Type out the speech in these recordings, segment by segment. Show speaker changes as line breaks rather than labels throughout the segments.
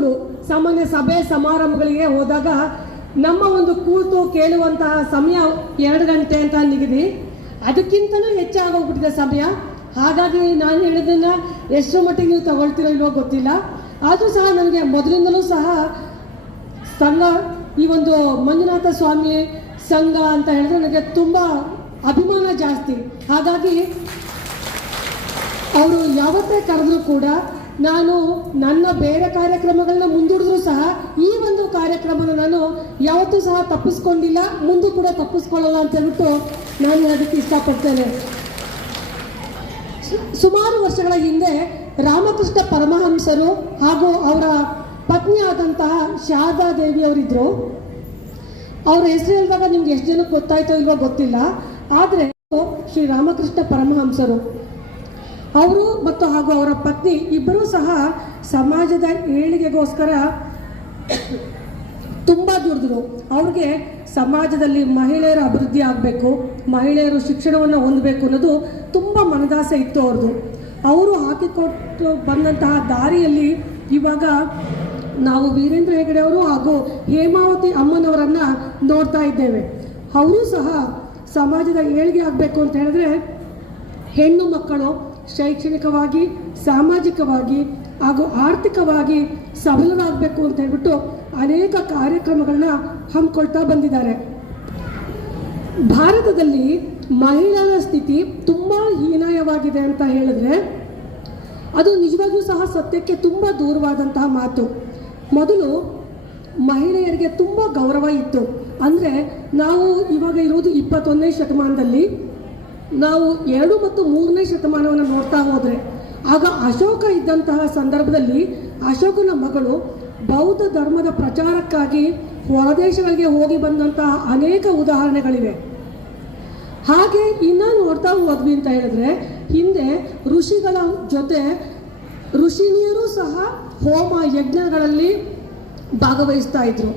ಕೂಡು ಸಾಮಾನ್ಯ ಸಭೆ ಸಮಾರಂಭಗಳಿಗೆ ಹೋದಾಗ ನಮ್ಮ ಒಂದು ಕೂತು ಕೇಳುವಂತಹ ಸಮಯ ಎರಡು ಗಂಟೆ ಅಂತ ನಿಗದಿ ಅದಕ್ಕಿಂತಲೂ ಹೆಚ್ಚಾಗೋಗ್ಬಿಟ್ಟಿದೆ ಸಮಯ. ಹಾಗಾಗಿ ನಾನು ಹೇಳಿದ್ದನ್ನ ಎಷ್ಟು ಮಟ್ಟಿಗೆ ನೀವು ತಗೊಳ್ತೀರೋ ಇಲ್ವೋ ಗೊತ್ತಿಲ್ಲ. ಆದರೂ ಸಹ ನನಗೆ ಮೊದಲಿಂದಲೂ ಸಹ ಸಂಘ, ಈ ಒಂದು ಮಂಜುನಾಥ ಸ್ವಾಮಿ ಸಂಘ ಅಂತ ಹೇಳಿದ್ರೆ ನನಗೆ ತುಂಬ ಅಭಿಮಾನ ಜಾಸ್ತಿ. ಹಾಗಾಗಿ ಅವರು ಯಾವತ್ತೇ ಕರೆದ್ರೂ ಕೂಡ ನಾನು ನನ್ನ ಬೇರೆ ಕಾರ್ಯಕ್ರಮಗಳನ್ನ ಮುಂದೂಡಿದ್ರು ಸಹ ಈ ಒಂದು ಕಾರ್ಯಕ್ರಮನ ನಾನು ಯಾವತ್ತೂ ಸಹ ತಪ್ಪಿಸ್ಕೊಂಡಿಲ್ಲ, ಮುಂದೆ ಕೂಡ ತಪ್ಪಿಸ್ಕೊಳ್ಳಲ್ಲ ಅಂತ ಹೇಳ್ಬಿಟ್ಟು ನಾನು ಅದಕ್ಕೆ ಇಷ್ಟಪಡ್ತೇನೆ. ಸುಮಾರು ವರ್ಷಗಳ ಹಿಂದೆ ರಾಮಕೃಷ್ಣ ಪರಮಹಂಸರು ಹಾಗೂ ಅವರ ಪತ್ನಿಯಾದಂತಹ ಶಾರದಾ ದೇವಿ ಅವರಿದ್ರು. ಅವ್ರ ಹೆಸರು ಹೇಳಿದಾಗ ನಿಮ್ಗೆ ಎಷ್ಟು ಜನಕ್ಕೆ ಗೊತ್ತಾಯ್ತೋ ಇಲ್ವೋ ಗೊತ್ತಿಲ್ಲ, ಆದರೆ ಶ್ರೀ ರಾಮಕೃಷ್ಣ ಪರಮಹಂಸರು. ಅವರು ಮತ್ತು ಹಾಗೂ ಅವರ ಪತ್ನಿ ಇಬ್ಬರೂ ಸಹ ಸಮಾಜದ ಏಳಿಗೆಗೋಸ್ಕರ ತುಂಬ ದುಡಿದ್ರು. ಅವ್ರಿಗೆ ಸಮಾಜದಲ್ಲಿ ಮಹಿಳೆಯರ ಅಭಿವೃದ್ಧಿ ಆಗಬೇಕು, ಮಹಿಳೆಯರು ಶಿಕ್ಷಣವನ್ನು ಹೊಂದಬೇಕು ಅನ್ನೋದು ತುಂಬ ಮನದಾಸೆ ಇತ್ತು ಅವ್ರದ್ದು ಅವರು ಹಾಕಿಕೊಟ್ಟು ಬಂದಂತಹ ದಾರಿಯಲ್ಲಿ ಇವಾಗ ನಾವು ವೀರೇಂದ್ರ ಹೆಗಡೆ ಅವರು ಹಾಗೂ ಹೇಮಾವತಿ ಅಮ್ಮನವರನ್ನು ನೋಡ್ತಾ ಇದ್ದೇವೆ. ಅವರು ಸಹ ಸಮಾಜದ ಏಳಿಗೆ ಆಗಬೇಕು ಅಂತ ಹೇಳಿದ್ರೆ ಹೆಣ್ಣು ಮಕ್ಕಳು ಶೈಕ್ಷಣಿಕವಾಗಿ, ಸಾಮಾಜಿಕವಾಗಿ ಹಾಗೂ ಆರ್ಥಿಕವಾಗಿ ಸಬಲರಾಗಬೇಕು ಅಂತ ಹೇಳ್ಬಿಟ್ಟು ಅನೇಕ ಕಾರ್ಯಕ್ರಮಗಳನ್ನ ಹಮ್ಮಿಕೊಳ್ತಾ ಬಂದಿದ್ದಾರೆ. ಭಾರತದಲ್ಲಿ ಮಹಿಳೆಯರ ಸ್ಥಿತಿ ತುಂಬ ಹೀನಾಯವಾಗಿದೆ ಅಂತ ಹೇಳಿದ್ರೆ ಅದು ನಿಜವಾಗ್ಲೂ ಸಹ ಸತ್ಯಕ್ಕೆ ತುಂಬ ದೂರವಾದಂತಹ ಮಾತು. ಮೊದಲು ಮಹಿಳೆಯರಿಗೆ ತುಂಬ ಗೌರವ ಇತ್ತು. ಅಂದರೆ ನಾವು ಇವಾಗ ಇರೋದು ಇಪ್ಪತ್ತೊಂದನೇ ಶತಮಾನದಲ್ಲಿ ನಾವು ಎರಡು ಮತ್ತು ಮೂರನೇ ಶತಮಾನವನ್ನು ನೋಡ್ತಾ ಹೋದರೆ, ಆಗ ಅಶೋಕ ಇದ್ದಂತಹ ಸಂದರ್ಭದಲ್ಲಿ ಅಶೋಕನ ಮಗಳು ಬೌದ್ಧ ಧರ್ಮದ ಪ್ರಚಾರಕ್ಕಾಗಿ ಹೊರದೇಶಗಳಿಗೆ ಹೋಗಿ ಬಂದಂತಹ ಅನೇಕ ಉದಾಹರಣೆಗಳಿವೆ. ಹಾಗೆ ಇನ್ನ ನೋಡ್ತಾ ಹೋದ್ವಿ ಅಂತ ಹೇಳಿದ್ರೆ, ಹಿಂದೆ ಋಷಿಗಳ ಜೊತೆ ಋಷಿನಿಯರು ಸಹ ಹೋಮ ಯಜ್ಞಗಳಲ್ಲಿ ಭಾಗವಹಿಸ್ತಾ ಇದ್ರು.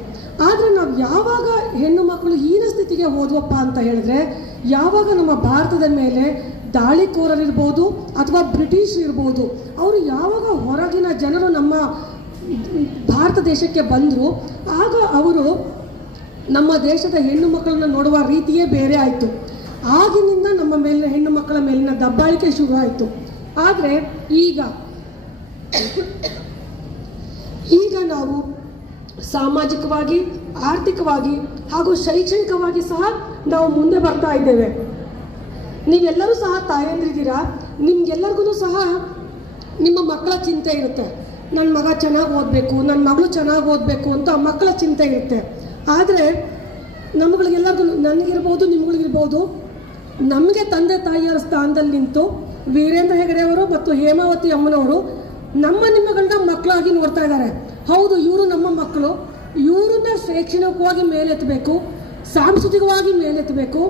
ಆದರೆ ನಾವು ಯಾವಾಗ ಹೆಣ್ಣು ಮಕ್ಕಳು ಹೀನ ಸ್ಥಿತಿಗೆ ಹೋದ್ವಪ್ಪ ಅಂತ ಹೇಳಿದ್ರೆ ಯಾವಾಗ ನಮ್ಮ ಭಾರತದ ಮೇಲೆ ದಾಳಿಕೋರರಿರ್ಬೋದು ಅಥವಾ ಬ್ರಿಟಿಷ್ ಇರ್ಬೋದು ಅವರು ಯಾವಾಗ ಹೊರಗಿನ ಜನರು ನಮ್ಮ ಭಾರತ ದೇಶಕ್ಕೆ ಬಂದರು, ಆಗ ಅವರು ನಮ್ಮ ದೇಶದ ಹೆಣ್ಣು ಮಕ್ಕಳನ್ನ ನೋಡುವ ರೀತಿಯೇ ಬೇರೆ ಆಯಿತು. ಆಗಿನಿಂದ ನಮ್ಮ ಮೇಲಿನ ಹೆಣ್ಣು ಮಕ್ಕಳ ಮೇಲಿನ ದಬ್ಬಾಳಿಕೆ ಶುರು ಆಯಿತು. ಆದರೆ ಈಗ ಈಗ ನಾವು ಸಾಮಾಜಿಕವಾಗಿ, ಆರ್ಥಿಕವಾಗಿ ಹಾಗೂ ಶೈಕ್ಷಣಿಕವಾಗಿ ಸಹ ನಾವು ಮುಂದೆ ಬರ್ತಾ ಇದ್ದೇವೆ. ನೀವೆಲ್ಲರೂ ಸಹ ತಾಯಂದ್ರಿದ್ದೀರಾ? ನಿಮ್ಗೆಲ್ಲರಿಗೂ ಸಹ ನಿಮ್ಮ ಮಕ್ಕಳ ಚಿಂತೆ ಇರುತ್ತೆ. ನನ್ನ ಮಗ ಚೆನ್ನಾಗಿ ಓದಬೇಕು ನನ್ನ ಮಗಳು ಚೆನ್ನಾಗಿ ಓದಬೇಕು ಅಂತ ಮಕ್ಕಳ ಚಿಂತೆ ಇರುತ್ತೆ. ಆದರೆ ನಮ್ಗಳಿಗೆಲ್ಲರಿಗೂ ನನಗಿರ್ಬೋದು, ನಿಮ್ಗಳಿಗಿರ್ಬೋದು. ನಮಗೆ ತಂದೆ ತಾಯಿಯವರ ಸ್ಥಾನದಲ್ಲಿ ನಿಂತು ವೀರೇಂದ್ರ ಹೆಗಡೆಯವರು ಮತ್ತು ಹೇಮಾವತಿ ಅಮ್ಮನವರು ನಮ್ಮ ನಿಮ್ಮಗಳನ್ನ ಮಕ್ಕಳಾಗಿ ನೋಡ್ತಾ ಇದ್ದಾರೆ. ಹೌದು, ಇವರು ನಮ್ಮ ಮಕ್ಕಳು. ಇವರನ್ನ ಶೈಕ್ಷಣಿಕವಾಗಿ ಮೇಲೆತ್ತಬೇಕು ಸಾಂಸ್ಕೃತಿಕವಾಗಿ ಮೇಲೆತ್ತಬೇಕು,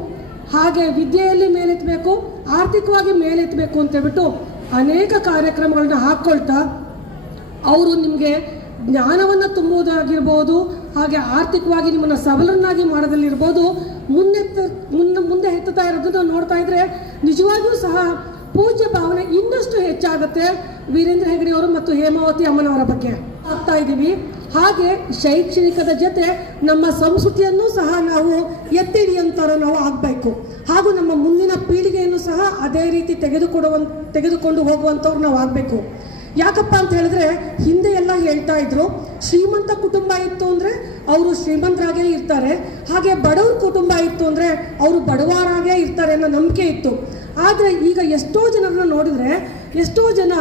ಹಾಗೆ ವಿದ್ಯೆಯಲ್ಲಿ ಮೇಲೆತ್ತಬೇಕು, ಆರ್ಥಿಕವಾಗಿ ಮೇಲೆತ್ತಬೇಕು ಅಂತ ಹೇಳ್ಬಿಟ್ಟು ಅನೇಕ ಕಾರ್ಯಕ್ರಮಗಳನ್ನ ಹಾಕ್ಕೊಳ್ತಾ ಅವರು ನಿಮಗೆ ಜ್ಞಾನವನ್ನು ತುಂಬುವುದಾಗಿರ್ಬೋದು, ಹಾಗೆ ಆರ್ಥಿಕವಾಗಿ ನಿಮ್ಮನ್ನು ಸಬಲರನ್ನಾಗಿ ಮಾಡೋದಲ್ಲಿರ್ಬೋದು ಮುನ್ನೆತ್ತ ಮುಂದೆ ಮುಂದೆ ಎತ್ತುತ್ತಾ ಇರೋದನ್ನು ನೋಡ್ತಾ ಇದ್ರೆ ನಿಜವಾಗಿಯೂ ಸಹ ಪೂಜ್ಯ ಭಾವನೆ ಇನ್ನಷ್ಟು ಹೆಚ್ಚಾಗುತ್ತೆ ವೀರೇಂದ್ರ ಹೆಗಡೆ ಅವರು ಮತ್ತು ಹೇಮಾವತಿ ಅಮ್ಮನವರ ಬಗ್ಗೆ. ಆಗ್ತಾ ಇದ್ದೀವಿ ಹಾಗೆ ಶೈಕ್ಷಣಿಕದ ಜೊತೆ ನಮ್ಮ ಸಂಸ್ಕೃತಿಯನ್ನು ಸಹ ನಾವು ಎತ್ತಿ ಹಿಡಿಯುವಂಥವ್ರು ನಾವು ಆಗಬೇಕು. ಹಾಗೂ ನಮ್ಮ ಮುಂದಿನ ಪೀಳಿಗೆಯನ್ನು ಸಹ ಅದೇ ರೀತಿ ತೆಗೆದುಕೊಡುವ, ತೆಗೆದುಕೊಂಡು ಹೋಗುವಂಥವ್ರು ನಾವು ಆಗಬೇಕು. ಯಾಕಪ್ಪ ಅಂತ ಹೇಳಿದ್ರೆ ಹಿಂದೆ ಎಲ್ಲ ಹೇಳ್ತಾ ಇದ್ರು, ಶ್ರೀಮಂತ ಕುಟುಂಬ ಇತ್ತು ಅಂದರೆ ಅವರು ಶ್ರೀಮಂತರಾಗೇ ಇರ್ತಾರೆ, ಹಾಗೆ ಬಡವ್ರ ಕುಟುಂಬ ಇತ್ತು ಅಂದರೆ ಅವರು ಬಡವರಾಗೇ ಇರ್ತಾರೆ ಅನ್ನೋ ನಂಬಿಕೆ ಇತ್ತು. ಆದರೆ ಈಗ ಎಷ್ಟೋ ಜನರನ್ನ ನೋಡಿದ್ರೆ, ಎಷ್ಟೋ ಜನ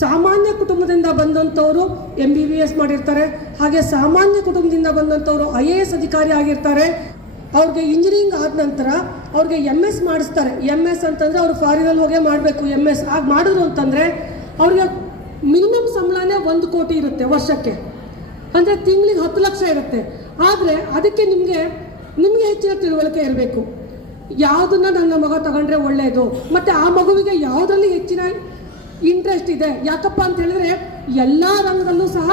ಸಾಮಾನ್ಯ ಕುಟುಂಬದಿಂದ ಬಂದಂಥವರು ಎಂ ಬಿ ಬಿ ಎಸ್ ಮಾಡಿರ್ತಾರೆ. ಹಾಗೆ ಸಾಮಾನ್ಯ ಕುಟುಂಬದಿಂದ ಬಂದಂಥವರು ಐ ಎ ಎಸ್ ಅಧಿಕಾರಿ ಆಗಿರ್ತಾರೆ. ಅವ್ರಿಗೆ ಇಂಜಿನಿಯರಿಂಗ್ ಆದ ನಂತರ ಅವ್ರಿಗೆ ಎಂ ಎಸ್ ಮಾಡಿಸ್ತಾರೆ. ಎಂ ಎಸ್ ಅಂತಂದರೆ ಅವ್ರು ಫಾರಿನಲ್ಲಿ ಹೋಗೇ ಮಾಡಬೇಕು ಎಂ ಎಸ್ ಆಗ ಮಾಡಿದ್ರು ಅಂತಂದರೆ ಅವ್ರಿಗೆ ಮಿನಿಮಮ್ ಸಂಬಳನೇ ಒಂದು ಕೋಟಿ ಇರುತ್ತೆ ವರ್ಷಕ್ಕೆ. ಅಂದರೆ ತಿಂಗಳಿಗೆ ಹತ್ತು ಲಕ್ಷ ಇರುತ್ತೆ. ಆದರೆ ಅದಕ್ಕೆ ನಿಮಗೆ ನಿಮಗೆ ಹೆಚ್ಚಿನ ತಿಳುವಳಿಕೆ ಇರಬೇಕು. ಯಾವುದನ್ನ ನನ್ನ ಮಗ ತಗೊಂಡ್ರೆ ಒಳ್ಳೆಯದು ಮತ್ತು ಆ ಮಗುವಿಗೆ ಯಾವುದರಲ್ಲಿ ಹೆಚ್ಚಿನ ಇಂಟ್ರೆಸ್ಟ್ ಇದೆ. ಯಾಕಪ್ಪ ಅಂತ ಹೇಳಿದ್ರೆ, ಎಲ್ಲ ರಂಗದಲ್ಲೂ ಸಹ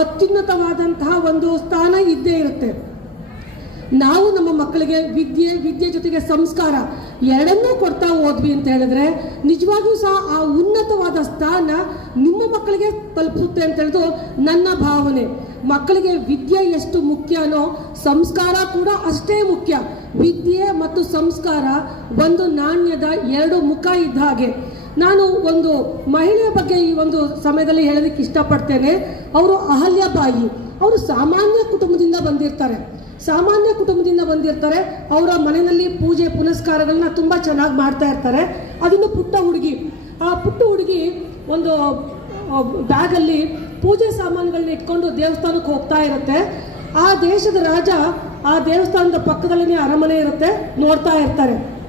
ಅತ್ಯುನ್ನತವಾದಂತಹ ಒಂದು ಸ್ಥಾನ ಇದ್ದೇ ಇರುತ್ತೆ. ನಾವು ನಮ್ಮ ಮಕ್ಕಳಿಗೆ ವಿದ್ಯೆ ವಿದ್ಯೆ ಜೊತೆಗೆ ಸಂಸ್ಕಾರ ಎರಡನ್ನೂ ಕೊಡ್ತಾ ಹೋದ್ವಿ ಅಂತ ಹೇಳಿದ್ರೆ, ನಿಜವಾಗ್ಲೂ ಸಹ ಆ ಉನ್ನತವಾದ ಸ್ಥಾನ ನಿಮ್ಮ ಮಕ್ಕಳಿಗೆ ತಲುಪಿಸುತ್ತೆ ಅಂತ ಹೇಳಿದ್ರು ನನ್ನ ಭಾವನೆ. ಮಕ್ಕಳಿಗೆ ವಿದ್ಯೆ ಎಷ್ಟು ಮುಖ್ಯನೋ, ಸಂಸ್ಕಾರ ಕೂಡ ಅಷ್ಟೇ ಮುಖ್ಯ. ವಿದ್ಯೆ ಮತ್ತು ಸಂಸ್ಕಾರ ಒಂದು ನಾಣ್ಯದ ಎರಡು ಮುಖ ಇದ್ದ ಹಾಗೆ. ನಾನು ಒಂದು ಮಹಿಳೆಯ ಬಗ್ಗೆ ಈ ಒಂದು ಸಮಯದಲ್ಲಿ ಹೇಳೋದಕ್ಕೆ ಇಷ್ಟಪಡ್ತೇನೆ. ಅವರು ಅಹಲ್ಯಬಾಯಿ ಅವರು ಸಾಮಾನ್ಯ ಕುಟುಂಬದಿಂದ ಬಂದಿರ್ತಾರೆ. ಸಾಮಾನ್ಯ ಕುಟುಂಬದಿಂದ ಬಂದಿರ್ತಾರೆ. ಅವರ ಮನೆಯಲ್ಲಿ ಪೂಜೆ, ಪುನಸ್ಕಾರಗಳನ್ನ ತುಂಬ ಚೆನ್ನಾಗಿ ಮಾಡ್ತಾ ಇರ್ತಾರೆ. ಅದನ್ನು ಪುಟ್ಟ ಹುಡುಗಿ. ಆ ಪುಟ್ಟ ಹುಡುಗಿ ಒಂದು ಬ್ಯಾಗಲ್ಲಿ ಪೂಜೆ ಸಾಮಾನುಗಳನ್ನ ಇಟ್ಕೊಂಡು ದೇವಸ್ಥಾನಕ್ಕೆ ಹೋಗ್ತಾ ಇರುತ್ತೆ. ಆ ದೇಶದ ರಾಜ ಆ ದೇವಸ್ಥಾನದ ಪಕ್ಕದಲ್ಲಿನೇ ಅರಮನೆ ಇರುತ್ತೆ. ನೋಡ್ತಾ ಇರ್ತಾರೆ.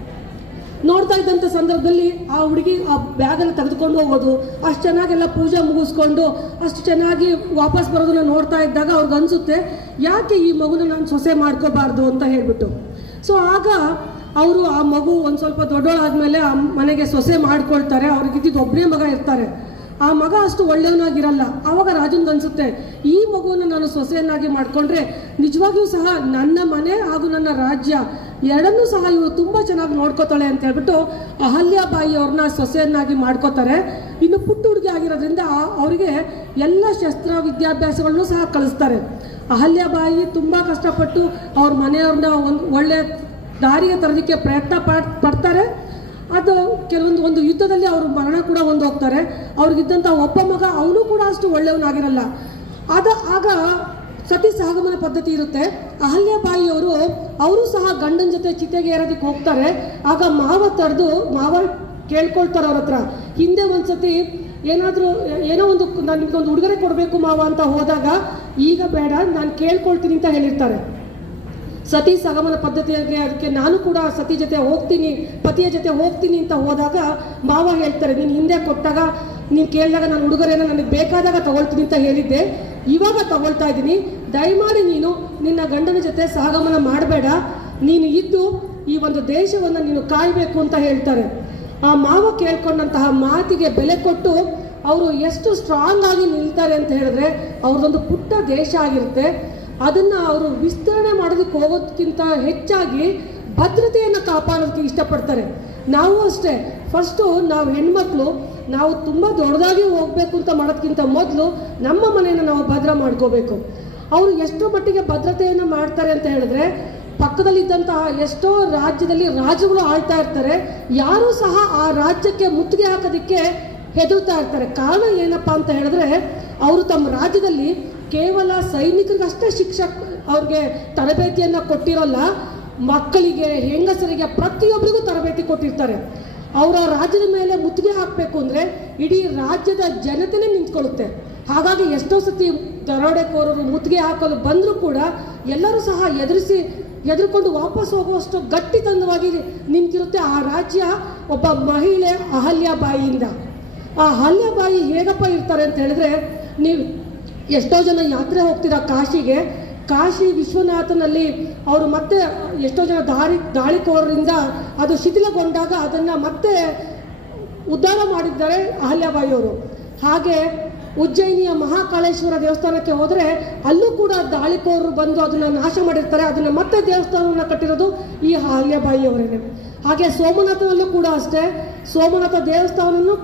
ನೋಡ್ತಾ ಇದ್ದಂಥ ಸಂದರ್ಭದಲ್ಲಿ ಆ ಹುಡುಗಿ ಆ ಬ್ಯಾಗನ್ನು ತೆಗೆದುಕೊಂಡು ಹೋಗೋದು, ಅಷ್ಟು ಚೆನ್ನಾಗೆಲ್ಲ ಪೂಜೆ ಮುಗಿಸ್ಕೊಂಡು, ಅಷ್ಟು ಚೆನ್ನಾಗಿ ವಾಪಸ್ ಬರೋದನ್ನ ನೋಡ್ತಾ ಇದ್ದಾಗ ಅವ್ರಿಗೆ ಅನಿಸುತ್ತೆ, ಯಾಕೆ ಈ ಮಗುನ ನಾನು ಸೊಸೆ ಮಾಡ್ಕೋಬಾರ್ದು ಅಂತ ಹೇಳ್ಬಿಟ್ಟು. ಸೊ ಆಗ ಅವರು ಆ ಮಗು ಒಂದು ಸ್ವಲ್ಪ ದೊಡ್ಡವಳಾದ್ಮೇಲೆ ಆ ಮನೆಗೆ ಸೊಸೆ ಮಾಡ್ಕೊಳ್ತಾರೆ, ಅವ್ರಿಗೆ ಇದ್ದಿದ್ದು ಒಬ್ಬನೇ ಮಗ ಇರ್ತಾರೆ. ಆ ಮಗ ಅಷ್ಟು ಒಳ್ಳೆಯವನಾಗಿರಲ್ಲ. ಆವಾಗ ರಾಜನ್ಗೆ ಅನಿಸುತ್ತೆ, ಈ ಮಗುವನ್ನು ನಾನು ಸೊಸೆಯನ್ನಾಗಿ ಮಾಡಿಕೊಂಡ್ರೆ ನಿಜವಾಗಿಯೂ ಸಹ ನನ್ನ ಮನೆ ಹಾಗೂ ನನ್ನ ರಾಜ್ಯ ಎರಡನ್ನೂ ಸಹ ಇವರು ತುಂಬ ಚೆನ್ನಾಗಿ ನೋಡ್ಕೋತಾಳೆ ಅಂತ ಹೇಳ್ಬಿಟ್ಟು ಅಹಲ್ಯಾಬಾಯಿ ಅವ್ರನ್ನ ಸೊಸೆಯನ್ನಾಗಿ ಮಾಡ್ಕೋತಾರೆ. ಇನ್ನು ಪುಟ್ಟ ಹುಡುಗಿ ಆಗಿರೋದ್ರಿಂದ ಅವರಿಗೆ ಎಲ್ಲ ಶಸ್ತ್ರ ವಿದ್ಯಾಭ್ಯಾಸಗಳನ್ನೂ ಸಹ ಕಲಿಸ್ತಾರೆ ಅಹಲ್ಯಾಬಾಯಿ ತುಂಬ ಕಷ್ಟಪಟ್ಟು ಅವ್ರ ಮನೆಯವ್ರನ್ನ ಒಂದು ಒಳ್ಳೆ ದಾರಿಗೆ ತರಲಿಕ್ಕೆ ಪ್ರಯತ್ನ ಪಡ್, ಪಡ್ತಾರೆ. ಅದು ಕೆಲವೊಂದು ಒಂದು ಯುದ್ಧದಲ್ಲಿ ಅವರು ಮರಣ ಕೂಡ ಒಂದು ಹೋಗ್ತಾರೆ ಅವ್ರಿಗಿದ್ದಂಥ ಒಬ್ಬ ಮಗ ಅವನು ಕೂಡ ಅಷ್ಟು ಒಳ್ಳೆಯವನಾಗಿರಲ್ಲ. ಆದ, ಆಗ ಸತಿ ಸಹಗಮನ ಪದ್ಧತಿ ಇರುತ್ತೆ. ಅಹಲ್ಯಾಬಾಯಿ ಅವರು ಅವರು ಸಹ ಗಂಡನ ಜೊತೆ ಚಿತೆಗೆ ಏರೋದಕ್ಕೆ ಹೋಗ್ತಾರೆ. ಆಗ ಮಾವ ತಡೆದು ಮಾವ ಕೇಳ್ಕೊಳ್ತಾರೆ ಅವ್ರ ಹತ್ರ. ಹಿಂದೆ ಒಂದ್ಸತಿ ಏನಾದರೂ, ಏನೋ ಒಂದು ನಾನು ನಿಮ್ಗೊಂದು ಉಡುಗೊರೆ ಕೊಡಬೇಕು ಮಾವ ಅಂತ ಹೋದಾಗ, ಈಗ ಬೇಡ, ನಾನು ಕೇಳ್ಕೊಳ್ತೀನಿ ಅಂತ ಹೇಳಿರ್ತಾರೆ. ಸತಿ ಸಗಮನ ಪದ್ಧತಿಯಾಗಿ ಅದಕ್ಕೆ ನಾನು ಕೂಡ ಸತಿ ಜೊತೆ ಹೋಗ್ತೀನಿ, ಪತಿಯ ಜೊತೆ ಹೋಗ್ತೀನಿ ಅಂತ ಹೋದಾಗ ಮಾವ ಹೇಳ್ತಾರೆ, ನೀನು ಹಿಂದೆ ಕೊಟ್ಟಾಗ, ನೀನು ಕೇಳಿದಾಗ ನಾನು ಉಡುಗೊರೆನ ನನಗೆ ಬೇಕಾದಾಗ ತಗೊಳ್ತೀನಿ ಅಂತ ಹೇಳಿದ್ದೆ. ಇವಾಗ ತಗೊಳ್ತಾ ಇದ್ದೀನಿ. ದಯಮಾಡಿ ನೀನು ನಿನ್ನ ಗಂಡನ ಜೊತೆ ಸಹಗಮನ ಮಾಡಬೇಡ. ನೀನು ಇದ್ದು ಈ ಒಂದು ದೇಶವನ್ನು ನೀನು ಕಾಯಬೇಕು ಅಂತ ಹೇಳ್ತಾರೆ. ಆ ಮಾವ ಕೇಳ್ಕೊಂಡಂತಹ ಮಾತಿಗೆ ಬೆಲೆ ಕೊಟ್ಟು ಅವರು ಎಷ್ಟು ಸ್ಟ್ರಾಂಗ್ ಆಗಿ ನಿಲ್ತಾರೆ ಅಂತ ಹೇಳಿದ್ರೆ ಅವ್ರದ್ದೊಂದು ಪುಟ್ಟ ದೇಶ ಆಗಿರುತ್ತೆ. ಅದನ್ನು ಅವರು ವಿಸ್ತರಣೆ ಮಾಡೋದಕ್ಕೆ ಹೋಗೋದಕ್ಕಿಂತ ಹೆಚ್ಚಾಗಿ ಭದ್ರತೆಯನ್ನು ಕಾಪಾಡೋದಕ್ಕೆ ಇಷ್ಟಪಡ್ತಾರೆ. ನಾವು ಅಷ್ಟೇ. ಫಸ್ಟು ನಾವು ಹೆಣ್ಮಕ್ಳು, ನಾವು ತುಂಬ ದೊಡ್ಡದಾಗಿ ಹೋಗಬೇಕು ಅಂತ ಮಾಡೋದಕ್ಕಿಂತ ಮೊದಲು ನಮ್ಮ ಮನೆಯನ್ನು ನಾವು ಭದ್ರ ಮಾಡ್ಕೋಬೇಕು. ಅವರು ಎಷ್ಟು ಮಟ್ಟಿಗೆ ಭದ್ರತೆಯನ್ನು ಮಾಡ್ತಾರೆ ಅಂತ ಹೇಳಿದ್ರೆ, ಪಕ್ಕದಲ್ಲಿದ್ದಂತಹ ಎಷ್ಟೋ ರಾಜ್ಯದಲ್ಲಿ ರಾಜುಗಳು ಆಳ್ತಾ ಇರ್ತಾರೆ, ಯಾರೂ ಸಹ ಆ ರಾಜ್ಯಕ್ಕೆ ಮುತ್ತಿಗೆ ಹಾಕೋದಕ್ಕೆ ಹೆದರ್ತಾ ಇರ್ತಾರೆ. ಕಾರಣ ಏನಪ್ಪ ಅಂತ ಹೇಳಿದ್ರೆ, ಅವರು ತಮ್ಮ ರಾಜ್ಯದಲ್ಲಿ ಕೇವಲ ಸೈನಿಕರಿಗಷ್ಟೇ ಶಿಕ್ಷಕ ಅವ್ರಿಗೆ ತರಬೇತಿಯನ್ನು ಕೊಟ್ಟಿರೋಲ್ಲ, ಮಕ್ಕಳಿಗೆ, ಹೆಂಗಸರಿಗೆ ಪ್ರತಿಯೊಬ್ಬರಿಗೂ ತರಬೇತಿ ಕೊಟ್ಟಿರ್ತಾರೆ. ಅವರ ರಾಜ್ಯದ ಮೇಲೆ ಮುತ್ತಿಗೆ ಹಾಕಬೇಕು ಅಂದರೆ ಇಡೀ ರಾಜ್ಯದ ಜನತೆನೇ ನಿಂತ್ಕೊಳ್ಳುತ್ತೆ. ಹಾಗಾಗಿ ಎಷ್ಟೋ ಸತಿ ದರೋಡೆಕೋರರು ಮುತ್ತಿಗೆ ಹಾಕಲು ಬಂದರೂ ಕೂಡ ಎಲ್ಲರೂ ಸಹ ಎದುರಿಸಿ, ಎದುರುಕೊಂಡು ವಾಪಸ್ ಹೋಗುವಷ್ಟು ಗಟ್ಟಿತನವಾಗಿ ನಿಂತಿರುತ್ತೆ ಆ ರಾಜ್ಯ ಒಬ್ಬ ಮಹಿಳೆ ಅಹಲ್ಯಾಬಾಯಿಯಿಂದ ಆ ಅಹಲ್ಯಾಬಾಯಿ ಹೇಗಪ್ಪ ಇರ್ತಾರೆ ಅಂತ ಹೇಳಿದ್ರೆ, ನೀವು ಎಷ್ಟೋ ಜನ ಯಾತ್ರೆ ಹೋಗ್ತೀರಾ ಕಾಶಿಗೆ, ಕಾಶಿ ವಿಶ್ವನಾಥನಲ್ಲಿ ಅವರು ಮತ್ತೆ ಎಷ್ಟೋ ಜನ ದಾಳಿ ದಾಳಿಕೋರರಿಂದ ಅದು ಶಿಥಿಲಗೊಂಡಾಗ ಅದನ್ನು ಮತ್ತೆ ಉದ್ಧಾರ ಮಾಡಿದ್ದಾರೆ ಅಹಲ್ಯಬಾಯಿಯವರು ಹಾಗೆ ಉಜ್ಜಯಿನಿಯ ಮಹಾಕಾಳೇಶ್ವರ ದೇವಸ್ಥಾನಕ್ಕೆ ಹೋದರೆ ಅಲ್ಲೂ ಕೂಡ ದಾಳಿಕೋರರು ಬಂದು ಅದನ್ನು ನಾಶ ಮಾಡಿರ್ತಾರೆ. ಅದನ್ನು ಮತ್ತೆ ದೇವಸ್ಥಾನವನ್ನು ಕಟ್ಟಿರೋದು ಈ ಅಹಲ್ಯಾಬಾಯಿ ಅವರೇನೆ ಹಾಗೆ ಸೋಮನಾಥನಲ್ಲೂ ಕೂಡ ಅಷ್ಟೇ. ಸೋಮನಾಥ ದೇವಸ್ಥಾನನೂ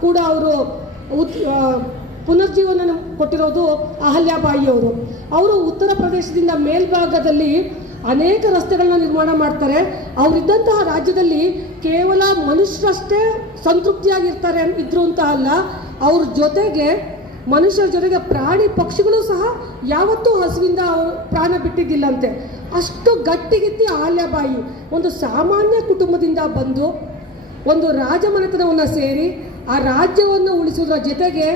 ಕೂಡ ಅವರು ಪುನರ್ಜೀವನ ಕೊಟ್ಟಿರೋದು ಅಹಲ್ಯಾಬಾಯಿಯವರು. ಅವರು ಉತ್ತರ ಪ್ರದೇಶದಿಂದ ಮೇಲ್ಭಾಗದಲ್ಲಿ ಅನೇಕ ರಸ್ತೆಗಳನ್ನ ನಿರ್ಮಾಣ ಮಾಡ್ತಾರೆ. ಅವರಿದ್ದಂತಹ ರಾಜ್ಯದಲ್ಲಿ ಕೇವಲ ಮನುಷ್ಯರಷ್ಟೇ ಸಂತೃಪ್ತಿಯಾಗಿರ್ತಾರೆ ಇದ್ರು ಅಂತ ಅಲ್ಲ. ಅವ್ರ ಜೊತೆಗೆ ಮನುಷ್ಯರ ಜೊತೆಗೆ ಪ್ರಾಣಿ ಪಕ್ಷಿಗಳು ಸಹ ಯಾವತ್ತೂ ಹಸುವಿಂದ ಪ್ರಾಣ ಬಿಟ್ಟಿದ್ದಿಲ್ಲಂತೆ. ಅಷ್ಟು ಗಟ್ಟಿಗಿತ್ತಿ ಆಲ್ಯಬಾಯಿ ಒಂದು ಸಾಮಾನ್ಯ ಕುಟುಂಬದಿಂದ ಬಂದು ಒಂದು ರಾಜಮನೆತನವನ್ನು ಸೇರಿ ಆ ರಾಜ್ಯವನ್ನು ಉಳಿಸುವುದರ ಜೊತೆಗೆ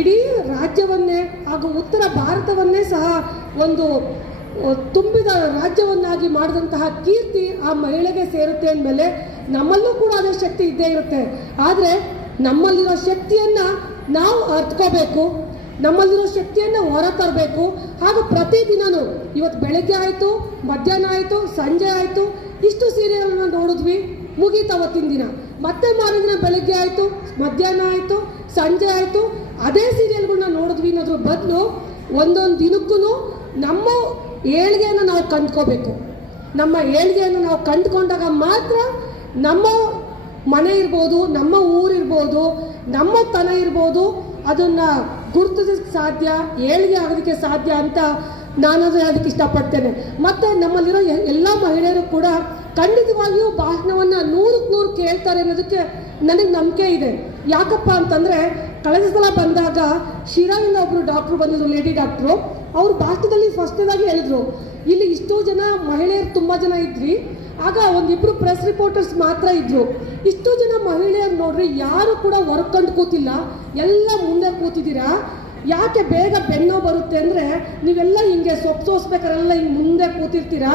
ಇಡೀ ರಾಜ್ಯವನ್ನೇ ಹಾಗೂ ಉತ್ತರ ಭಾರತವನ್ನೇ ಸಹ ಒಂದು ತುಂಬಿದ ರಾಜ್ಯವನ್ನಾಗಿ ಮಾಡಿದಂತಹ ಕೀರ್ತಿ ಆ ಮಹಿಳೆಗೆ ಸೇರುತ್ತೆ ಅಂದಮೇಲೆ ನಮ್ಮಲ್ಲೂ ಕೂಡ ಅದೇ ಶಕ್ತಿ ಇದ್ದೇ ಇರುತ್ತೆ. ಆದರೆ ನಮ್ಮಲ್ಲಿರೋ ಶಕ್ತಿಯನ್ನು ನಾವು ಅರ್ತ್ಕೋಬೇಕು. ನಮ್ಮಲ್ಲಿರೋ ಶಕ್ತಿಯನ್ನು ಹೊರ ತರಬೇಕು ಹಾಗೂ ಪ್ರತಿದಿನನೂ ಇವತ್ತು ಬೆಳಗ್ಗೆ ಆಯಿತು, ಮಧ್ಯಾಹ್ನ ಆಯಿತು, ಸಂಜೆ ಆಯಿತು, ಇಷ್ಟು ಸೀರಿಯಲ್ನ ನೋಡಿದ್ವಿ. ಮುಗೀತು ಅವತ್ತಿನ ದಿನ. ಮತ್ತೆ ಮಾರದಿನ ಬೆಳಗ್ಗೆ ಆಯಿತು, ಮಧ್ಯಾಹ್ನ ಆಯಿತು, ಸಂಜೆ ಆಯಿತು, ಅದೇ ಸೀರಿಯಲ್ಗಳನ್ನ ನೋಡಿದ್ವಿ ಅನ್ನೋದ್ರ ಬದಲು ಒಂದೊಂದು ದಿನಕ್ಕೂ ನಮ್ಮ ಏಳ್ಗೆಯನ್ನು ನಾವು ಕಂಡ್ಕೋಬೇಕು. ನಮ್ಮ ಏಳ್ಗೆಯನ್ನು ನಾವು ಕಂಡುಕೊಂಡಾಗ ಮಾತ್ರ ನಮ್ಮ ಮನೆ ಇರ್ಬೋದು, ನಮ್ಮ ಊರಿರ್ಬೋದು ನಮ್ಮ ತನ ಇರ್ಬೋದು, ಅದನ್ನು ಗುರುತಿಸಕ್ಕೆ ಸಾಧ್ಯ, ಏಳಿಗೆ ಆಗೋದಕ್ಕೆ ಸಾಧ್ಯ ಅಂತ ನಾನು ಹೇಳೋದಕ್ಕೆ ಇಷ್ಟಪಡ್ತೇನೆ. ಮತ್ತು ನಮ್ಮಲ್ಲಿರೋ ಎಲ್ಲ ಮಹಿಳೆಯರು ಕೂಡ ಖಂಡಿತವಾಗಿಯೂ ಭಾಷಣವನ್ನು ನೂರಕ್ಕೆ ನೂರು ಕೇಳ್ತಾರೆ ಅನ್ನೋದಕ್ಕೆ ನನಗೆ ನಂಬಿಕೆ ಇದೆ. ಯಾಕಪ್ಪ ಅಂತಂದರೆ, ಕಳೆದ ಸಲ ಬಂದಾಗ ಶಿರಾಯಿಂದ ಒಬ್ಬರು ಡಾಕ್ಟ್ರು ಬಂದಿದ್ರು, ಲೇಡಿ ಡಾಕ್ಟ್ರು. ಅವರು ಭಾಷಣದಲ್ಲಿ ಫಸ್ಟ್ನೇದಾಗಿ ಹೇಳಿದ್ರು. ಇಲ್ಲಿ ಇಷ್ಟೋ ಜನ ಮಹಿಳೆಯರು ತುಂಬ ಜನ ಇದ್ರಿ. ಆಗ ಒಂದಿಬ್ರು ಪ್ರೆಸ್ ರಿಪೋರ್ಟರ್ಸ್ ಮಾತ್ರ ಇದ್ರು. ಇಷ್ಟು ಜನ ಮಹಿಳೆಯರು ನೋಡ್ರಿ, ಯಾರು ಕೂಡ ಹೊರ್ಕೊಂಡು ಕೂತಿಲ್ಲ. ಎಲ್ಲ ಮುಂದೆ ಕೂತಿದ್ದೀರಾ? ಯಾಕೆ ಬೇಗ ಬೆನ್ನೋ ಬರುತ್ತೆ ಅಂದ್ರೆ, ನೀವೆಲ್ಲ ಹಿಂಗೆ ಸೊಪ್ಪು ಸೋಸ್ಬೇಕಾರೆಲ್ಲ ಹಿಂಗೆ ಮುಂದೆ ಕೂತಿರ್ತೀರಾ?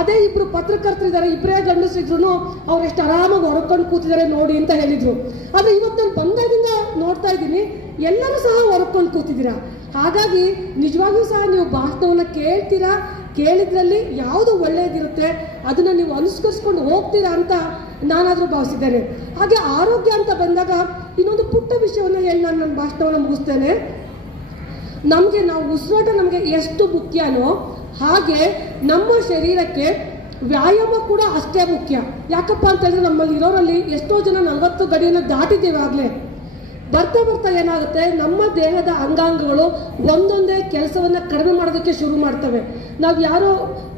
ಅದೇ ಇಬ್ರು ಪತ್ರಕರ್ತರಿದ್ದಾರೆ ಇಬ್ಬರೇ ಗಂಡಸಿದ್ರು ಅವ್ರು ಎಷ್ಟು ಆರಾಮಾಗಿ ಹೊರಕೊಂಡು ಕೂತಿದ್ದಾರೆ ನೋಡಿ ಅಂತ ಹೇಳಿದರು. ಆದರೆ ಇವತ್ತು ನಾನು ಬಂದಾಗಿಂದ ನೋಡ್ತಾ ಇದ್ದೀನಿ, ಎಲ್ಲರೂ ಸಹ ಹೊರಕೊಂಡು ಕೂತಿದ್ದೀರಾ? ಹಾಗಾಗಿ ನಿಜವಾಗಿಯೂ ಸಹ ನೀವು ಭಾಷಣವನ್ನ ಕೇಳ್ತೀರಾ? ಕೇಳಿದ್ರಲ್ಲಿ ಯಾವುದು ಒಳ್ಳೆಯದಿರುತ್ತೆ ಅದನ್ನ ನೀವು ಅನುಸರಿಸ್ಕೊಂಡು ಹೋಗ್ತೀರಾ ಅಂತ ನಾನಾದರೂ ಭಾವಿಸಿದ್ದೇನೆ. ಹಾಗೆ ಆರೋಗ್ಯ ಅಂತ ಬಂದಾಗ ಇನ್ನೊಂದು ಪುಟ್ಟ ವಿಷಯವನ್ನು ಹೇಳಿ ನಾನು ನನ್ನ ಭಾಷಣವನ್ನು ಮುಗಿಸ್ತೇನೆ. ನಮಗೆ ನಾವು ಉಸಿರಾಟ ನಮಗೆ ಎಷ್ಟು ಮುಖ್ಯನೋ ಹಾಗೆ ನಮ್ಮ ಶರೀರಕ್ಕೆ ವ್ಯಾಯಾಮ ಕೂಡ ಅಷ್ಟೇ ಮುಖ್ಯ. ಯಾಕಪ್ಪ ಅಂತ ಹೇಳಿದ್ರೆ ನಮ್ಮಲ್ಲಿ ಇರೋರಲ್ಲಿ ಎಷ್ಟೋ ಜನ ನಲವತ್ತು ಗಡಿಯನ್ನು ದಾಟಿದ್ದೇವೆ ಆಗಲೇ. ಬರ್ತಾ ಬರ್ತಾ ಏನಾಗುತ್ತೆ, ನಮ್ಮ ದೇಹದ ಅಂಗಾಂಗಗಳು ಒಂದೊಂದೇ ಕೆಲಸವನ್ನ ಕಡಿಮೆ ಮಾಡೋದಕ್ಕೆ ಶುರು ಮಾಡ್ತವೆ. ನಾವು ಯಾರೋ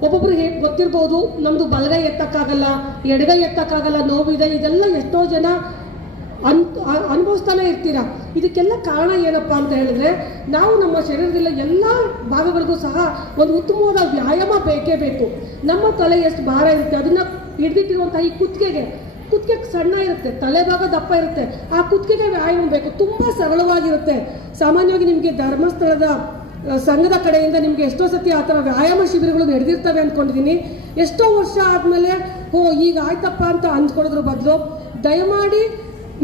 ಒಬ್ಬೊಬ್ರು ಹೇಗೆ ಗೊತ್ತಿರ್ಬೋದು ನಮ್ಮದು ಬಲಗೈ ಎತ್ತಕ್ಕಾಗಲ್ಲ, ಎಡಗೈ ಎತ್ತಕ್ಕಾಗಲ್ಲ ನೋವಿದೆ ಇದೆಲ್ಲ ಎಷ್ಟೋ ಜನ ಅನ್, ಅನುಭವಿಸ್ತಾನೆ ಇರ್ತೀರ? ಇದಕ್ಕೆಲ್ಲ ಕಾರಣ ಏನಪ್ಪ ಅಂತ ಹೇಳಿದ್ರೆ, ನಾವು ನಮ್ಮ ಶರೀರದಲ್ಲಿ ಎಲ್ಲ ಭಾಗಗಳಿಗೂ ಸಹ ಒಂದು ಉತ್ತಮವಾದ ವ್ಯಾಯಾಮ ಬೇಕೇ ಬೇಕು. ನಮ್ಮ ತಲೆ ಎಷ್ಟು ಭಾರ ಇರುತ್ತೆ, ಅದನ್ನ ಹಿಡಿದಿಟ್ಟಿರುವಂತಹ ಈ ಕುತ್ತಿಗೆಗೆ. ಕುತ್ತಿಗೆ ಸಣ್ಣ ಇರುತ್ತೆ, ತಲೆ ಭಾಗ ದಪ್ಪ ಇರುತ್ತೆ. ಆ ಕುತ್ತಿಗೆಗೆ ವ್ಯಾಯಾಮ ಬೇಕು, ತುಂಬಾ ಸರಳವಾಗಿರುತ್ತೆ. ಸಾಮಾನ್ಯವಾಗಿ ನಿಮಗೆ ಧರ್ಮಸ್ಥಳದ ಸಂಘದ ಕಡೆಯಿಂದ ನಿಮಗೆ ಎಷ್ಟೋ ಸತಿ ಆ ಥರ ವ್ಯಾಯಾಮ ಶಿಬಿರಗಳು ನಡೆದಿರ್ತವೆ ಅಂದ್ಕೊಂಡಿದ್ದೀನಿ ಎಷ್ಟೋ ವರ್ಷ ಆದಮೇಲೆ ಓ ಈಗ ಆಯ್ತಪ್ಪ ಅಂತ ಅಂದ್ಕೊಳ್ಳೋದ್ರ ಬದಲು ದಯಮಾಡಿ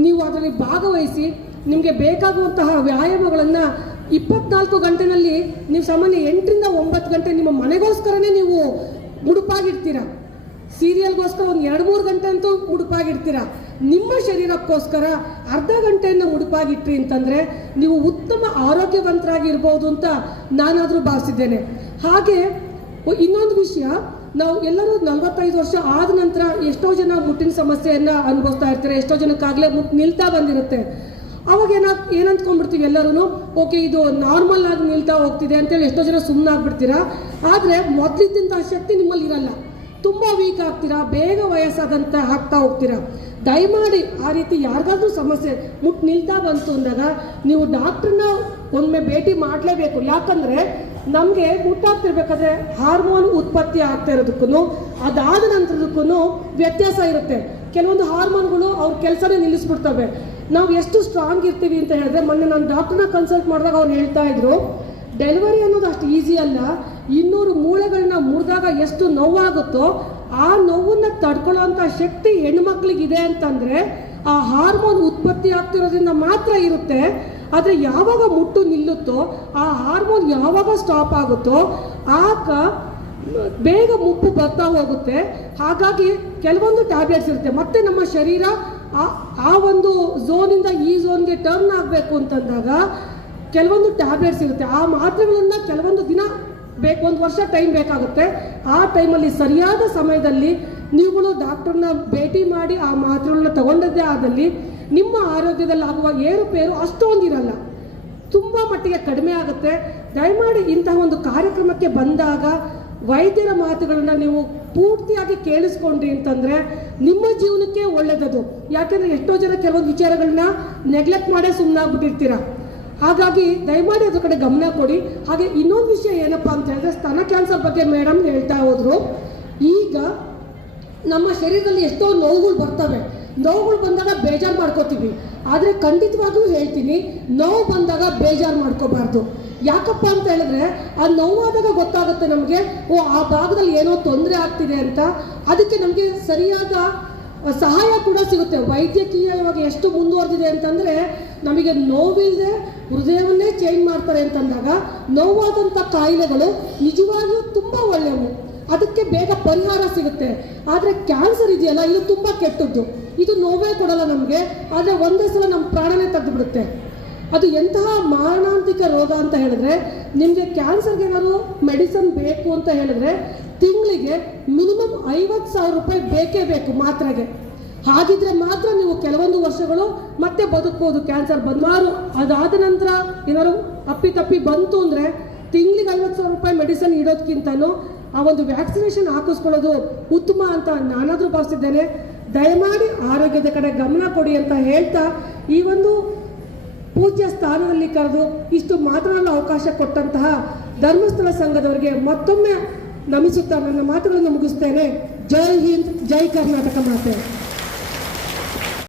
ನೀವು ಅದರಲ್ಲಿ ಭಾಗವಹಿಸಿ, ನಿಮಗೆ ಬೇಕಾಗುವಂತಹ ವ್ಯಾಯಾಮಗಳನ್ನು ಇಪ್ಪತ್ನಾಲ್ಕು ಗಂಟೆನಲ್ಲಿ ನೀವು ಸಾಮಾನ್ಯ ಎಂಟರಿಂದ ಒಂಬತ್ತು ಗಂಟೆ ನಿಮ್ಮ ಮನೆಗೋಸ್ಕರನೇ ನೀವು ಉಡುಪಾಗಿಡ್ತೀರ. ಸೀರಿಯಲ್ಗೋಸ್ಕರ ಒಂದು ಎರಡು ಮೂರು ಗಂಟೆ ಅಂತೂ ಮುಡುಪಾಗಿರ್ತೀರಾ ನಿಮ್ಮ ಶರೀರಕ್ಕೋಸ್ಕರ ಅರ್ಧ ಗಂಟೆಯನ್ನು ಮುಡುಪಾಗಿಟ್ರಿ ಅಂತಂದರೆ ನೀವು ಉತ್ತಮ ಆರೋಗ್ಯವಂತರಾಗಿರ್ಬೋದು ಅಂತ ನಾನಾದರೂ ಭಾವಿಸಿದ್ದೇನೆ. ಹಾಗೆ, ಇನ್ನೊಂದು ವಿಷಯ, ನಾವು ಎಲ್ಲರೂ ನಲವತ್ತೈದು ವರ್ಷ ಆದ ನಂತರ ಎಷ್ಟೋ ಜನ ಮುಟ್ಟಿನ ಸಮಸ್ಯೆಯನ್ನು ಅನುಭವಿಸ್ತಾ ಇರ್ತಾರೆ, ಎಷ್ಟೋ ಜನಕ್ಕಾಗಲೇ ಮುಟ್ಟು ನಿಲ್ತಾ ಬಂದಿರುತ್ತೆ. ಅವಾಗ ಏನ, ಏನಂತ್ಕೊಂಡ್ಬಿಡ್ತೀವಿ ಎಲ್ಲರೂ ಓಕೆ, ಇದು ನಾರ್ಮಲ್ ಆಗಿ ನಿಲ್ತಾ ಹೋಗ್ತಿದೆ ಅಂತೇಳಿ ಎಷ್ಟೋ ಜನ ಸುಮ್ಮನೆ ಆಗ್ಬಿಡ್ತೀರಾ ಆದರೆ ಮೊದಲಿದ್ದಂತಹ ಶಕ್ತಿ ನಿಮ್ಮಲ್ಲಿ ಇರಲ್ಲ ತುಂಬ ವೀಕ್ ಆಗ್ತೀರಾ, ಬೇಗ ವಯಸ್ಸಾದಂತ ಆಗ್ತಾ ಹೋಗ್ತೀರಾ. ದಯಮಾಡಿ ಆ ರೀತಿ ಯಾರಿಗಾದ್ರೂ ಸಮಸ್ಯೆ ಮುಟ್ಟು ನಿಲ್ತಾ ಬಂತು ಅಂದಾಗ ನೀವು ಡಾಕ್ಟ್ರನ್ನ ಒಮ್ಮೆ ಭೇಟಿ ಮಾಡಲೇಬೇಕು. ಯಾಕಂದ್ರೆ ನಮಗೆ ಮುಟ್ಟಾಗ್ತಿರ್ಬೇಕಾದ್ರೆ ಹಾರ್ಮೋನ್ ಉತ್ಪತ್ತಿ ಆಗ್ತಾ ಇರೋದಕ್ಕೂ ಅದಾದ ನಂತರದಕ್ಕೂ ವ್ಯತ್ಯಾಸ ಇರುತ್ತೆ. ಕೆಲವೊಂದು ಹಾರ್ಮೋನ್ಗಳು ಅವ್ರ ಕೆಲಸನೇ ನಿಲ್ಲಿಸ್ಬಿಡ್ತವೆ. ನಾವು ಎಷ್ಟು ಸ್ಟ್ರಾಂಗ್ ಇರ್ತೀವಿ ಅಂತ ಹೇಳಿದ್ರೆ, ಮೊನ್ನೆ ನಾನು ಡಾಕ್ಟರ್ನ ಕನ್ಸಲ್ಟ್ ಮಾಡಿದಾಗ ಅವ್ರು ಹೇಳ್ತಾ ಇದ್ರು ಡೆಲಿವರಿ ಅನ್ನೋದು ಅಷ್ಟು ಈಸಿ ಅಲ್ಲ. ಇನ್ನೂರು ಮೂಳೆಗಳನ್ನ ಮುರಿದಾಗ ಎಷ್ಟು ನೋವಾಗುತ್ತೋ ಆ ನೋವನ್ನ ತಡ್ಕೊಳ್ಳೋಂಥ ಶಕ್ತಿ ಹೆಣ್ಮಕ್ಳಿಗಿದೆ ಅಂತಂದ್ರೆ ಆ ಹಾರ್ಮೋನ್ ಉತ್ಪತ್ತಿ ಆಗ್ತಿರೋದ್ರಿಂದ ಮಾತ್ರ ಇರುತ್ತೆ. ಆದರೆ ಯಾವಾಗ ಮುಟ್ಟು ನಿಲ್ಲುತ್ತೋ, ಆ ಹಾರ್ಮೋನ್ ಯಾವಾಗ ಸ್ಟಾಪ್ ಆಗುತ್ತೋ, ಆಗ ಬೇಗ ಮುಪ್ಪು ಬರ್ತಾ ಹೋಗುತ್ತೆ. ಹಾಗಾಗಿ ಕೆಲವೊಂದು ಟ್ಯಾಬ್ಲೆಟ್ಸ್ ಇರುತ್ತೆ. ಮತ್ತೆ ನಮ್ಮ ಶರೀರ ಆ- ಒಂದು ಝೋನಿಂದ ಈ ಝೋನ್ಗೆ ಟರ್ನ್ ಆಗಬೇಕು ಅಂತಂದಾಗ ಕೆಲವೊಂದು ಟ್ಯಾಬ್ಲೆಟ್ಸ್ ಇರುತ್ತೆ. ಆ ಮಾತ್ರೆಗಳನ್ನು ಕೆಲವೊಂದು ದಿನ ಬೇಕು, ಒಂದು ವರ್ಷ ಟೈಮ್ ಬೇಕಾಗುತ್ತೆ. ಆ ಟೈಮಲ್ಲಿ ಸರಿಯಾದ ಸಮಯದಲ್ಲಿ ನೀವುಗಳು ಡಾಕ್ಟರ್ನ ಭೇಟಿ ಮಾಡಿ ಆ ಮಾತ್ರೆಗಳನ್ನ ತಗೊಂಡದ್ದೇ ಆದಲ್ಲಿ ನಿಮ್ಮ ಆರೋಗ್ಯದಲ್ಲಿ ಆಗುವ ಏರುಪೇರು ಅಷ್ಟೊಂದಿರಲ್ಲ. ತುಂಬ ಮಟ್ಟಿಗೆ ಕಡಿಮೆ ಆಗುತ್ತೆ. ದಯಮಾಡಿ ಇಂತಹ ಒಂದು ಕಾರ್ಯಕ್ರಮಕ್ಕೆ ಬಂದಾಗ ವೈದ್ಯರ ಮಾತುಗಳನ್ನ ನೀವು ಪೂರ್ತಿಯಾಗಿ ಕೇಳಿಸ್ಕೊಂಡ್ರಿ ಅಂತಂದ್ರೆ ನಿಮ್ಮ ಜೀವನಕ್ಕೆ ಒಳ್ಳೇದದು. ಯಾಕೆಂದ್ರೆ ಎಷ್ಟೋ ಜನ ಕೆಲವೊಂದು ವಿಚಾರಗಳನ್ನ ನೆಗ್ಲೆಕ್ಟ್ ಮಾಡೇ ಸುಮ್ಮನಾಗ್ಬಿಟ್ಟಿರ್ತೀರ ಹಾಗಾಗಿ ದಯಮಾಡಿ ಅದ್ರ ಕಡೆ ಗಮನ ಕೊಡಿ. ಹಾಗೆ ಇನ್ನೊಂದು ವಿಷಯ ಏನಪ್ಪ ಅಂತ ಹೇಳಿದ್ರೆ ಸ್ತನ ಕ್ಯಾನ್ಸರ್ ಬಗ್ಗೆ ಮೇಡಮ್ ಹೇಳ್ತಾ ಹೋದ್ರು. ಈಗ ನಮ್ಮ ಶರೀರದಲ್ಲಿ ಎಷ್ಟೋ ನೋವುಗಳು ಬರ್ತವೆ. ನೋವುಗಳು ಬಂದಾಗ ಬೇಜಾರು ಮಾಡ್ಕೋತೀವಿ. ಆದರೆ ಖಂಡಿತವಾಗಿಯೂ ಹೇಳ್ತೀನಿ, ನೋವು ಬಂದಾಗ ಬೇಜಾರು ಮಾಡ್ಕೋಬಾರ್ದು. ಯಾಕಪ್ಪ ಅಂತ ಹೇಳಿದ್ರೆ ಆ ನೋವಾದಾಗ ಗೊತ್ತಾಗುತ್ತೆ ನಮಗೆ, ಓ, ಆ ಭಾಗದಲ್ಲಿ ಏನೋ ತೊಂದರೆ ಆಗ್ತಿದೆ ಅಂತ. ಅದಕ್ಕೆ ನಮಗೆ ಸರಿಯಾದ ಸಹಾಯ ಕೂಡ ಸಿಗುತ್ತೆ. ವೈದ್ಯಕೀಯ ಇವಾಗ ಎಷ್ಟು ಮುಂದುವರೆದಿದೆ ಅಂತಂದ್ರೆ ನಮಗೆ ನೋವಿಲ್ಲದೆ ಹೃದಯವನ್ನೇ ಚೇಂಜ್ ಮಾಡ್ತಾರೆ ಅಂತಂದಾಗ ನೋವಾದಂಥ ಕಾಯಿಲೆಗಳು ನಿಜವಾಗಿಯೂ ತುಂಬ ಒಳ್ಳೆಯವು ಅದಕ್ಕೆ ಬೇಗ ಪರಿಹಾರ ಸಿಗುತ್ತೆ. ಆದರೆ ಕ್ಯಾನ್ಸರ್ ಇದೆಯಲ್ಲ, ಇದು ತುಂಬ ಕೆಟ್ಟದ್ದು. ಇದು ನೋವೇ ಕೊಡಲ್ಲ ನಮಗೆ. ಆದರೆ ಒಂದೇ ಸಲ ನಮ್ಮ ಪ್ರಾಣನೇ ತೆಗೆದು ಬಿಡುತ್ತೆ ಅದು ಎಂತಹ ಮಾರಣಾಂತಿಕ ರೋಗ ಅಂತ ಹೇಳಿದ್ರೆ, ನಿಮಗೆ ಕ್ಯಾನ್ಸರ್ಗೆ ಏನಾದ್ರು ಮೆಡಿಸನ್ ಬೇಕು ಅಂತ ಹೇಳಿದ್ರೆ, ತಿಂಗಳಿಗೆ ಮಿನಿಮಮ್ ಐವತ್ತು ಸಾವಿರ ರೂಪಾಯಿ ಬೇಕೇ ಬೇಕು ಮಾತ್ರೆಗೆ. ಹಾಗಿದ್ರೆ ಮಾತ್ರ ನೀವು ಕೆಲವೊಂದು ವರ್ಷಗಳು ಮತ್ತೆ ಬದುಕ್ಬೋದು ಕ್ಯಾನ್ಸರ್ ಬಂದ್ಮಾರು ಅದಾದ ನಂತರ ಏನಾದ್ರು ಅಪ್ಪಿತಪ್ಪಿ ಬಂತು ಅಂದರೆ ತಿಂಗಳಿಗೆ ಐವತ್ತು ಸಾವಿರ ರೂಪಾಯಿ ಮೆಡಿಸಿನ್ ಇಡೋದಕ್ಕಿಂತನೂ ಆ ಒಂದು ವ್ಯಾಕ್ಸಿನೇಷನ್ ಹಾಕಿಸ್ಕೊಳ್ಳೋದು ಉತ್ತಮ ಅಂತ ನಾನಾದರೂ ಭಾವಿಸಿದ್ದೇನೆ ದಯಮಾಡಿ ಆರೋಗ್ಯದ ಕಡೆ ಗಮನ ಕೊಡಿ ಅಂತ ಹೇಳ್ತಾ ಈ ಒಂದು ಪೂಜ್ಯ ಸ್ಥಾನದಲ್ಲಿ ಕರೆದು ಇಷ್ಟು ಮಾತನಾಡಲು ಅವಕಾಶ ಕೊಟ್ಟಂತಹ ಧರ್ಮಸ್ಥಳ ಸಂಘದವರಿಗೆ ಮತ್ತೊಮ್ಮೆ ನಮಿಸುತ್ತಾ ನನ್ನ ಮಾತುಗಳನ್ನು ಮುಗಿಸ್ತೇನೆ. ಜೈ ಹಿಂದ್, ಜೈ ಕರ್ನಾಟಕ ಮಾತೆ.